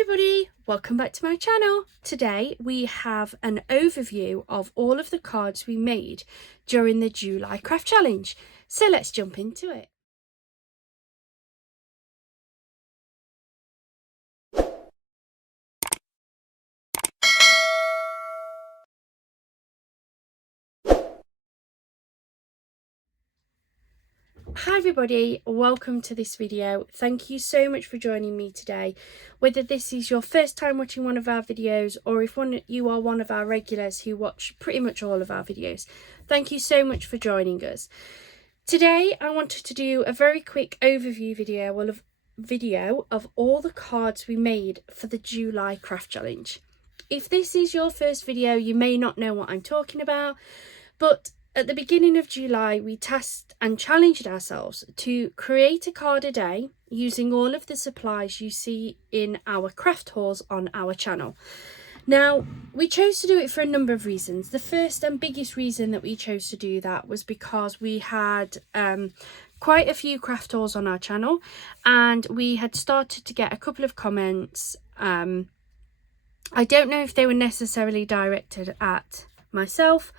everybody, welcome back to my channel. Today we have an overview of all of the cards we made during the July craft challenge. So let's jump into it. Hi everybody, welcome to this video. Thank you so much for joining me today. Whether this is your first time watching one of our videos or if you are one of our regulars who watch pretty much all of our videos, thank you so much for joining us. Today I wanted to do a very quick overview video of all the cards we made for the July craft challenge. If this is your first video, you may not know what I'm talking about, but at the beginning of July, we tasked and challenged ourselves to create a card a day using all of the supplies you see in our craft hauls on our channel. Now, we chose to do it for a number of reasons. The first and biggest reason that we chose to do that was because we had quite a few craft hauls on our channel and we had started to get a couple of comments. I don't know if they were necessarily directed at myself,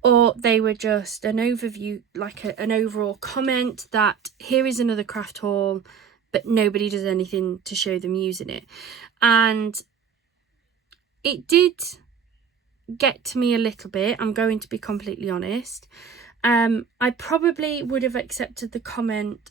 or they were just an overview, like an overall comment that here is another craft haul, but nobody does anything to show them using it. And it did get to me a little bit, I'm going to be completely honest. I probably would have accepted the comment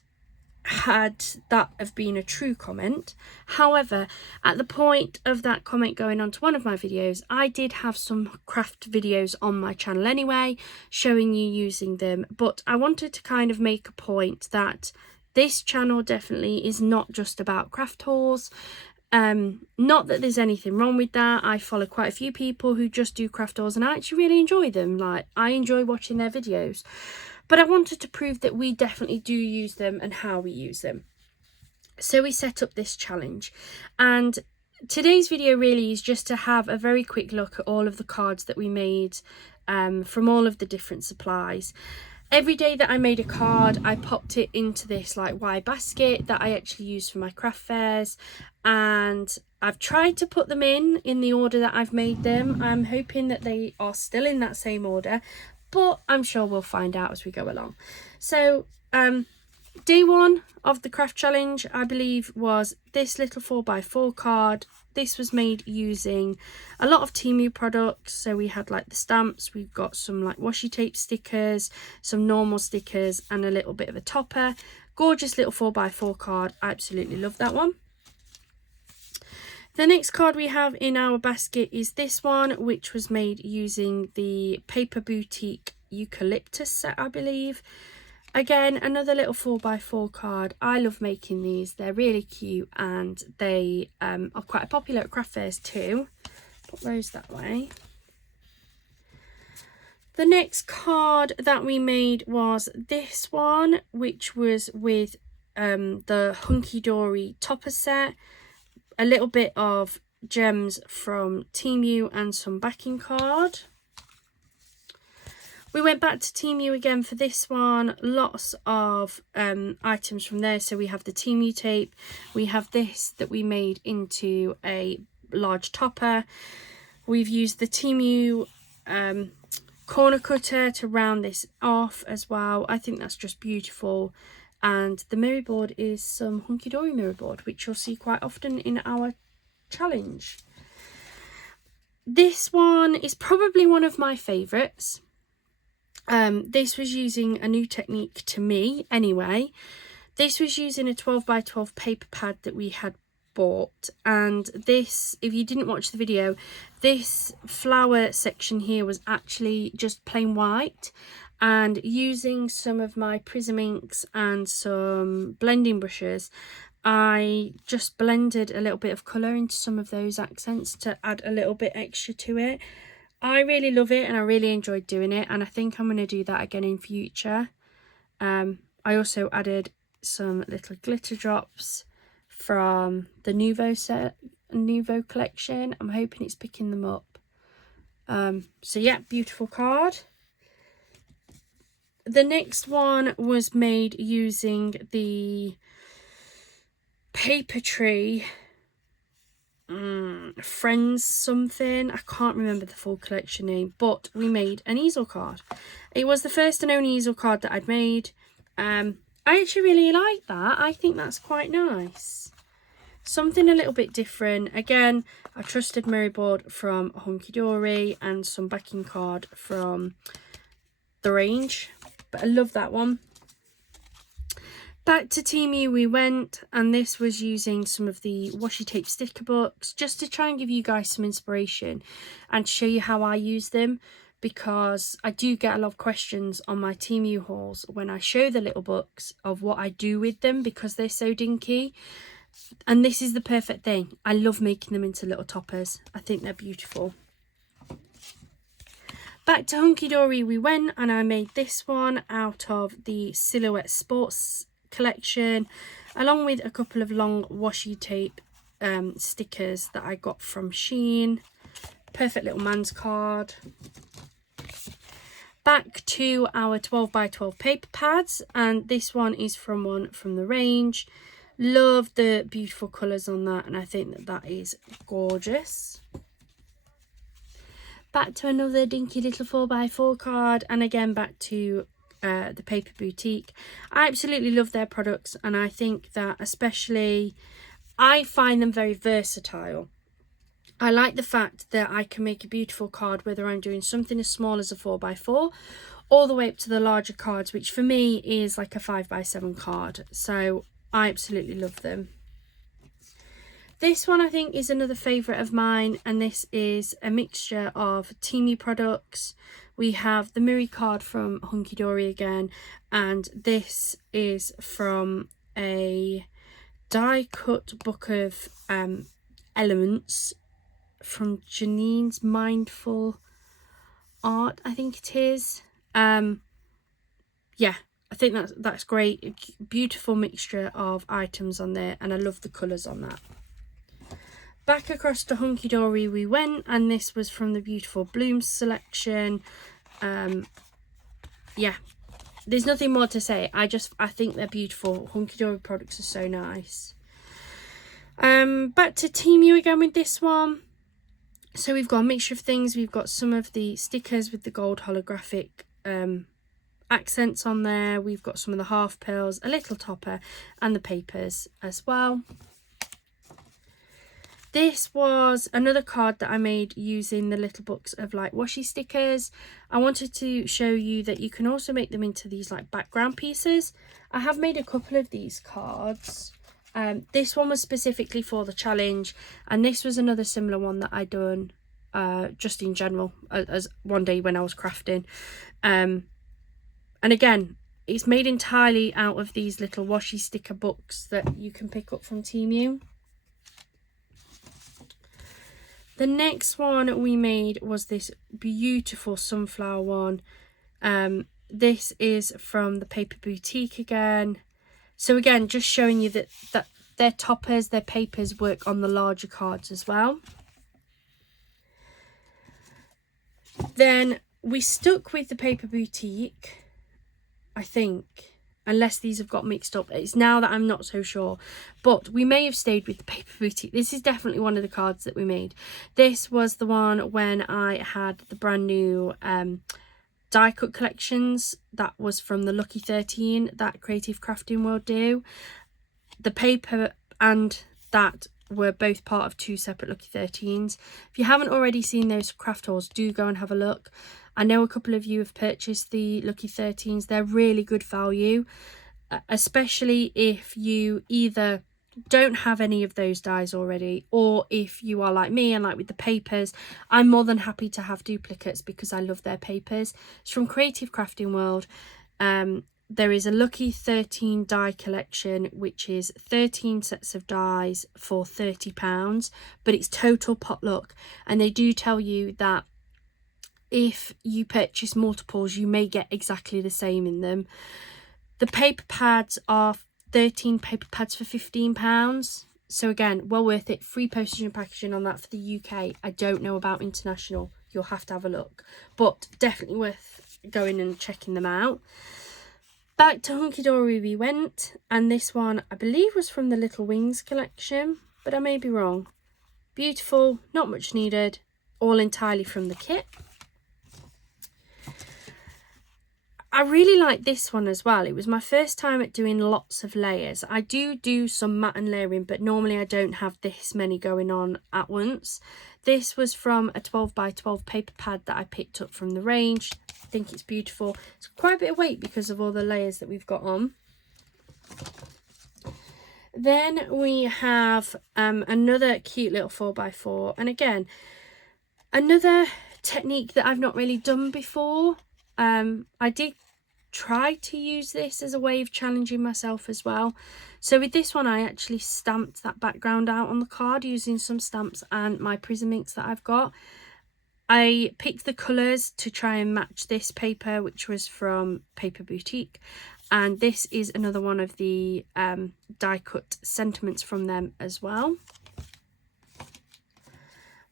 had that have been a true comment. However, at the point of that comment going on to one of my videos, I did have some craft videos on my channel anyway, showing you using them, but I wanted to kind of make a point that this channel definitely is not just about craft hauls. Not that there's anything wrong with that. I follow quite a few people who just do craft hauls and I actually really enjoy them. Like, I enjoy watching their videos. But I wanted to prove that we definitely do use them and how we use them. So we set up this challenge. And today's video really is just to have a very quick look at all of the cards that we made from all of the different supplies. Every day that I made a card, I popped it into this like Y basket that I actually use for my craft fairs. And I've tried to put them in the order that I've made them. I'm hoping that they are still in that same order, but I'm sure we'll find out as we go along. So day one of the craft challenge, I believe, was this little 4x4 card. This was made using a lot of Temu products. So we had like the stamps, we've got some like washi tape stickers, some normal stickers, and a little bit of a topper. Gorgeous little 4x4 card. I absolutely love that one. The next card we have in our basket is this one, which was made using the Paper Boutique Eucalyptus set, I believe. Again, another little 4x4 card. I love making these. They're really cute and they are quite popular at craft fairs too. Put those that way. The next card that we made was this one, which was with the Hunky Dory topper set. A little bit of gems from Temu and some backing card. We went back to Temu again for this one. Lots of items from there. So we have the Temu tape. We have this that we made into a large topper. We've used the Temu corner cutter to round this off as well. I think that's just beautiful. And the mirror board is some Hunky Dory mirror board, which you'll see quite often in our challenge. This one is probably one of my favourites. This was using a new technique to me anyway. This was using a 12x12 paper pad that we had bought, and this, if you didn't watch the video, this flower section here was actually just plain white. And using some of my Prism inks and some blending brushes, I just blended a little bit of colour into some of those accents to add a little bit extra to it. I really love it and I really enjoyed doing it, and I think I'm going to do that again in future. I also added some little glitter drops from the Nouveau collection. I'm hoping it's picking them up. So yeah, beautiful card. The next one was made using the Paper Tree Friends something. I can't remember the full collection name, but we made an easel card. It was the first and only easel card that I'd made. I actually really like that. I think that's quite nice. Something a little bit different. Again, a trusted mirror board from Hunky Dory and some backing card from the range. But I love that one. Back to Temu we went, and this was using some of the washi tape sticker books just to try and give you guys some inspiration and show you how I use them, because I do get a lot of questions on my Temu hauls when I show the little books of what I do with them because they're so dinky. And this is the perfect thing. I love making them into little toppers. I think they're beautiful. Back to Hunky Dory we went, and I made this one out of the Silhouette Sports collection, along with a couple of long washi tape stickers that I got from Shein. Perfect little man's card. Back to our 12x12 paper pads, and this one is from one from the range. Love the beautiful colours on that, and I think that that is gorgeous. Back to another dinky little 4x4 card, and again back to the Paper Boutique. I absolutely love their products, and I think that especially I find them very versatile. I like the fact that I can make a beautiful card whether I'm doing something as small as a 4x4 all the way up to the larger cards, which for me is like a 5x7 card. So I absolutely love them. This one I think is another favourite of mine, and this is a mixture of Temu products. We have the Miri card from Hunky Dory again, and this is from a die cut book of elements from Janine's Mindful Art, I think it is. Yeah, I think that's great. A beautiful mixture of items on there, and I love the colours on that. Back across to Hunky Dory we went, and this was from the beautiful Blooms selection. Yeah, there's nothing more to say. I think they're beautiful. Hunky Dory products are so nice. Back to Temu again with this one. So we've got a mixture of things. We've got some of the stickers with the gold holographic accents on there. We've got some of the half pills, a little topper, and the papers as well. This was another card that I made using the little books of like washi stickers. I wanted to show you that you can also make them into these like background pieces. I have made a couple of these cards. This one was specifically for the challenge, and this was another similar one that I done just in general as one day when I was crafting. And again, it's made entirely out of these little washi sticker books that you can pick up from Temu. The next one we made was this beautiful sunflower one. This is from the Paper Boutique again. So again, just showing you that their toppers, their papers work on the larger cards as well. Then we stuck with the Paper Boutique, I think, unless these have got mixed up. It's now that I'm not so sure, but we may have stayed with the Paper Boutique. This is definitely one of the cards that we made. This was the one when I had the brand new die cut collections. That was from the Lucky 13 that Creative Crafting World do. The paper and that were both part of two separate Lucky 13s. If you haven't already seen those craft hauls, do go and have a look. I know a couple of you have purchased the Lucky 13s. They're really good value, especially if you either don't have any of those dies already, or if you are like me and like with the papers, I'm more than happy to have duplicates because I love their papers. It's from Creative Crafting World. There is a Lucky 13 die collection, which is 13 sets of dies for £30, but it's total potluck, and they do tell you that if you purchase multiples, you may get exactly the same in them. The paper pads are 13 paper pads for £15. So again, well worth it. Free postage and packaging on that for the UK. I don't know about international. You'll have to have a look. But definitely worth going and checking them out. Back to Hunky Dory we went. And this one, I believe, was from the Little Wings collection. But I may be wrong. Beautiful, not much needed, all entirely from the kit. I really like this one as well. It was my first time at doing lots of layers. I do some matte and layering, but normally I don't have this many going on at once. This was from a 12 by 12 paper pad that I picked up from the range. I think it's beautiful. It's quite a bit of weight because of all the layers that we've got on. Then we have another cute little 4x4, and again, another technique that I've not really done before. I did try to use this as a way of challenging myself as well. So with this one, I actually stamped that background out on the card using some stamps and my prism inks that I've got. I picked the colours to try and match this paper, which was from Paper Boutique, and this is another one of the die cut sentiments from them as well.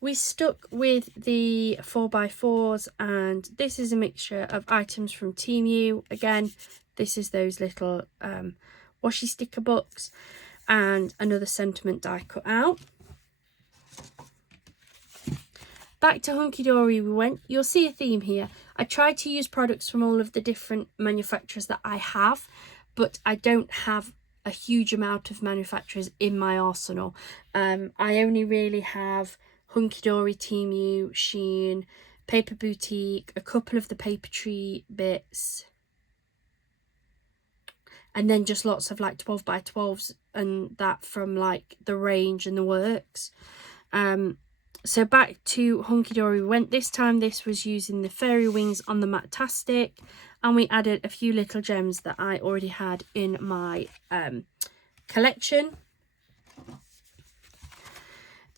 We stuck with the 4x4s, and this is a mixture of items from Temu. Again, this is those little washi sticker books and another sentiment die cut out. Back to Hunky Dory we went. You'll see a theme here. I tried to use products from all of the different manufacturers that I have, but I don't have a huge amount of manufacturers in my arsenal. I only really have Hunky Dory, Temu, Shein, Paper Boutique, a couple of the Paper Tree bits, and then just lots of like 12 by 12s and that from like the range and the works. So back to Hunky Dory we went. This time this was using the fairy wings on the Matastic, and we added a few little gems that I already had in my collection.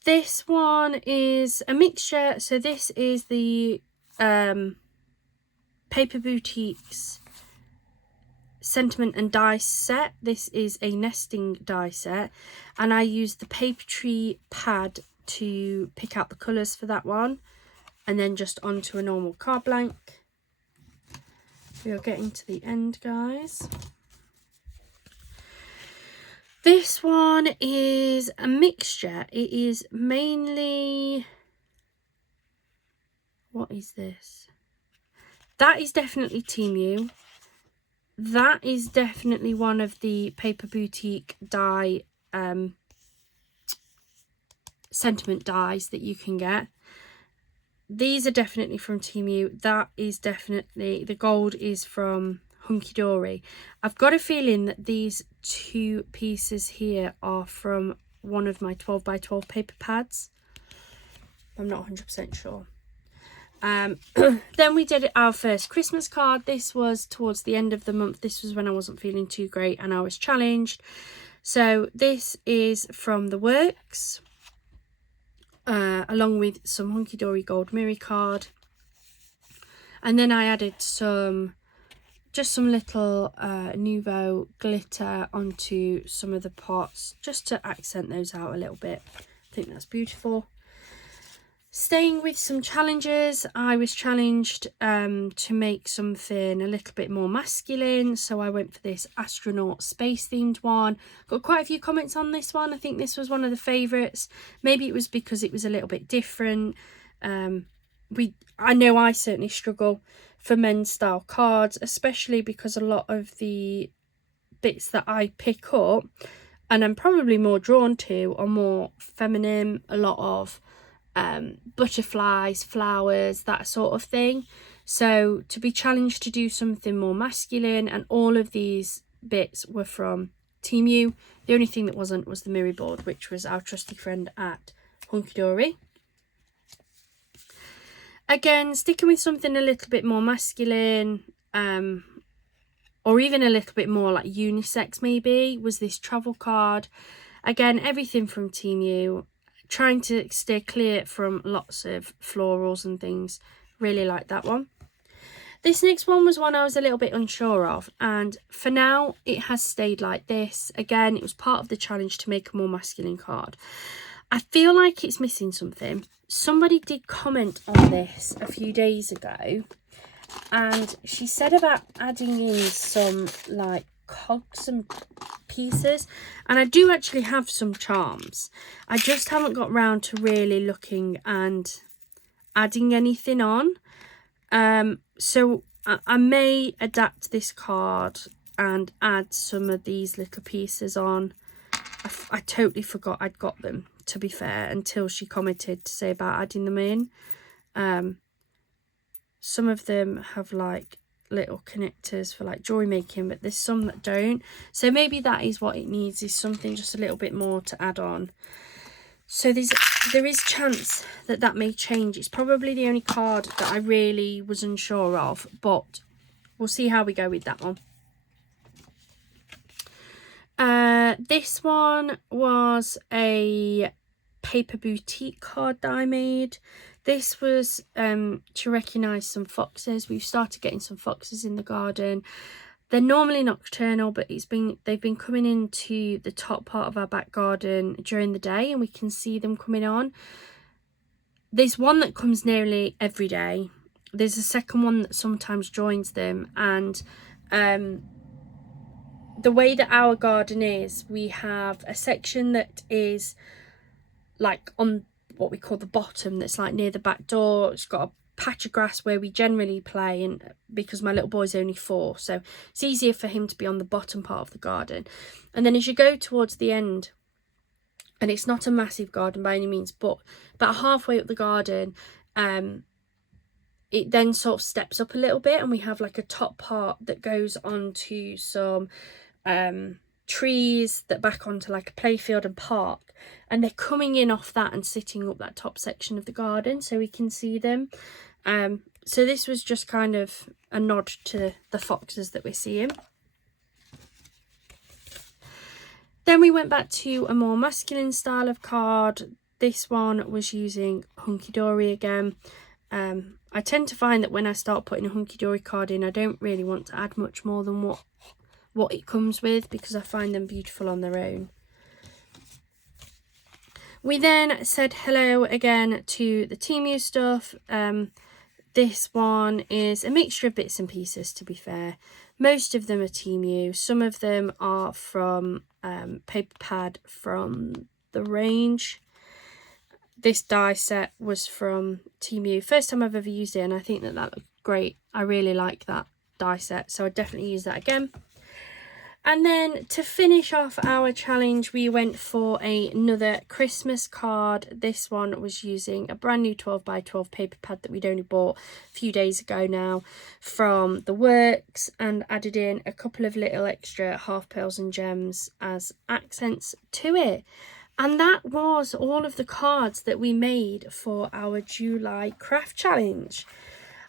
This one is a mixture. So this is the Paper Boutique's sentiment and die set. This is a nesting die set, and I used the Paper Tree pad to pick out the colours for that one, and then just onto a normal card blank. We are getting to the end, guys. This one is a mixture. It is mainly, what is this? That is definitely Temu. That is definitely one of the Paper Boutique die sentiment dies that you can get. These are definitely from Temu. That is definitely, the gold is from Hunky Dory. I've got a feeling that these two pieces here are from one of my 12 by 12 paper pads. I'm not 100% sure. Then we did our first Christmas card. This was towards the end of the month. This was when I wasn't feeling too great and I was challenged. So this is from the works, along with some Hunky Dory Gold Mirror card, and then I added just some little Nouveau glitter onto some of the pots just to accent those out a little bit. I think that's beautiful. Staying with some challenges, I was challenged to make something a little bit more masculine, so I went for this astronaut space themed one. Got quite a few comments on this one. I think this was one of the favourites. Maybe it was because it was a little bit different. I know I certainly struggle for men's style cards, especially because a lot of the bits that I pick up and I'm probably more drawn to are more feminine, a lot of butterflies, flowers, that sort of thing. So to be challenged to do something more masculine, and all of these bits were from Temu. The only thing that wasn't was the mirror board, which was our trusty friend at Hunky Dory. Again, sticking with something a little bit more masculine, or even a little bit more like unisex maybe, was this travel card. Again, everything from Temu. Trying to steer clear from lots of florals and things. Really like that one. This next one was one I was a little bit unsure of, and for now it has stayed like this. Again, it was part of the challenge to make a more masculine card. I feel like it's missing something. Somebody did comment on this a few days ago, and she said about adding in some like cogs and pieces, and I do actually have some charms. I just haven't got round to really looking and adding anything on. So I may adapt this card and add some of these little pieces on. I totally forgot I'd got them, to be fair, until she commented to say about adding them in. Some of them have like little connectors for like jewelry making, but there's some that don't. So maybe that is what it needs, is something just a little bit more to add on. So there is chance that that may change. It's probably the only card that I really was unsure of, but we'll see how we go with that one. This one was a paper boutique card that I made. This was to recognise some foxes. We've started getting some foxes in the garden. They're normally nocturnal, but they've been coming into the top part of our back garden during the day, and we can see them coming on. There's one that comes nearly every day. There's a second one that sometimes joins them, and the way that our garden is, we have a section that is like on what we call the bottom, that's like near the back door. It's got a patch of grass where we generally play, and because my little boy's only 4, so it's easier for him to be on the bottom part of the garden. And then as you go towards the end, and it's not a massive garden by any means, but about halfway up the garden, it then sort of steps up a little bit, and we have like a top part that goes onto some trees that back onto like a playfield and park, and they're coming in off that and sitting up that top section of the garden so we can see them. So this was just kind of a nod to the foxes that we're seeing. Then we went back to a more masculine style of card. This one was using Hunky Dory again. I tend to find that when I start putting a Hunky Dory card in, I don't really want to add much more than what it comes with, because I find them beautiful on their own. We then said hello again to the Temu stuff. This one is a mixture of bits and pieces, to be fair. Most of them are Temu. Some of them are from paper pad from the range. This die set was from Temu. First time I've ever used it, and I think that looked great. I really like that die set, so I'd definitely use that again. And then to finish off our challenge, we went for another Christmas card. This one was using a brand new 12x12 paper pad that we'd only bought a few days ago now from The Works, and added in a couple of little extra half pearls and gems as accents to it. And that was all of the cards that we made for our July craft challenge.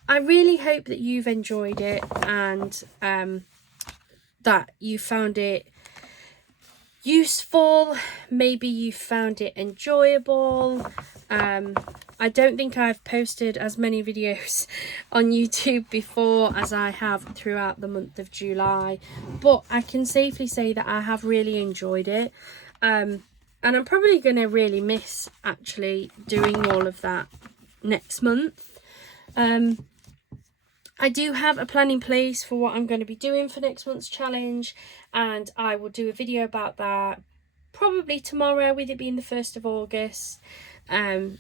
I really hope that you've enjoyed it, and that you found it useful. Maybe you found it enjoyable. I don't think I've posted as many videos on YouTube before as I have throughout the month of July, but I can safely say that I have really enjoyed it. And I'm probably going to really miss actually doing all of that next month. I do have a plan in place for what I'm going to be doing for next month's challenge, and I will do a video about that probably tomorrow, with it being the 1st of August,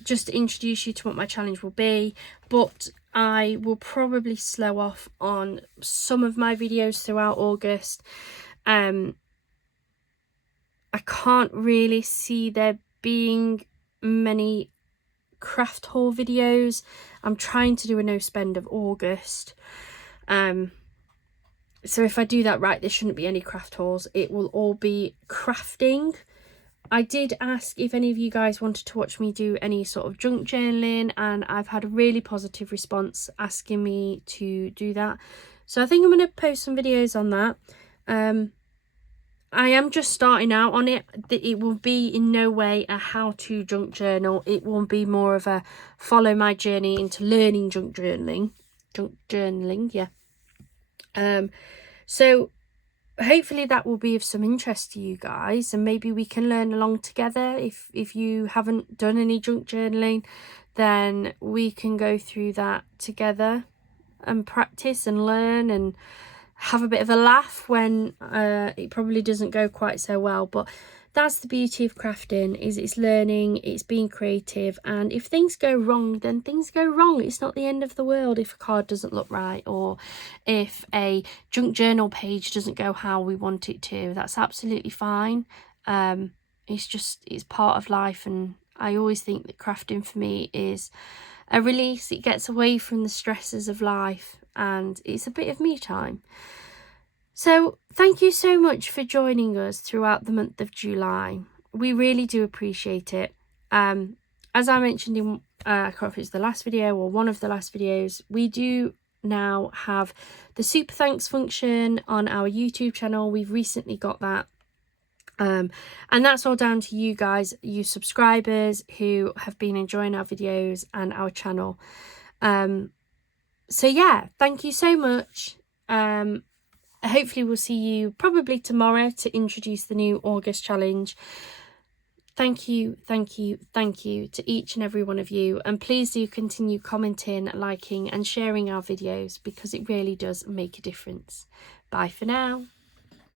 just to introduce you to what my challenge will be. But I will probably slow off on some of my videos throughout August. I can't really see there being many craft haul videos. I'm trying to do a no spend of August, so if I do that right, there shouldn't be any craft hauls. It will all be crafting. I did ask if any of you guys wanted to watch me do any sort of junk journaling, and I've had a really positive response asking me to do that, so I think I'm going to post some videos on that. I am just starting out on it. It will be in no way a how-to junk journal. It will be more of a follow my journey into learning junk journaling, yeah. So hopefully that will be of some interest to you guys, and maybe we can learn along together. If you haven't done any junk journaling, then we can go through that together and practice and learn, and have a bit of a laugh when it probably doesn't go quite so well. But that's the beauty of crafting, is it's learning, it's being creative, and if things go wrong, then things go wrong. It's not the end of the world if a card doesn't look right, or if a junk journal page doesn't go how we want it to. That's absolutely fine. It's part of life, and I always think that crafting for me is a release. It gets away from the stresses of life, and it's a bit of me time. So thank you so much for joining us throughout the month of July. We really do appreciate it. As I mentioned in I can't remember if it's the last video or one of the last videos, we do now have the super thanks function on our YouTube channel. We've recently got that. And that's all down to you guys, you subscribers who have been enjoying our videos and our channel. So yeah, thank you so much. Hopefully we'll see you probably tomorrow to introduce the new August challenge. Thank you to each and every one of you, and please do continue commenting, liking and sharing our videos, because it really does make a difference. Bye for now.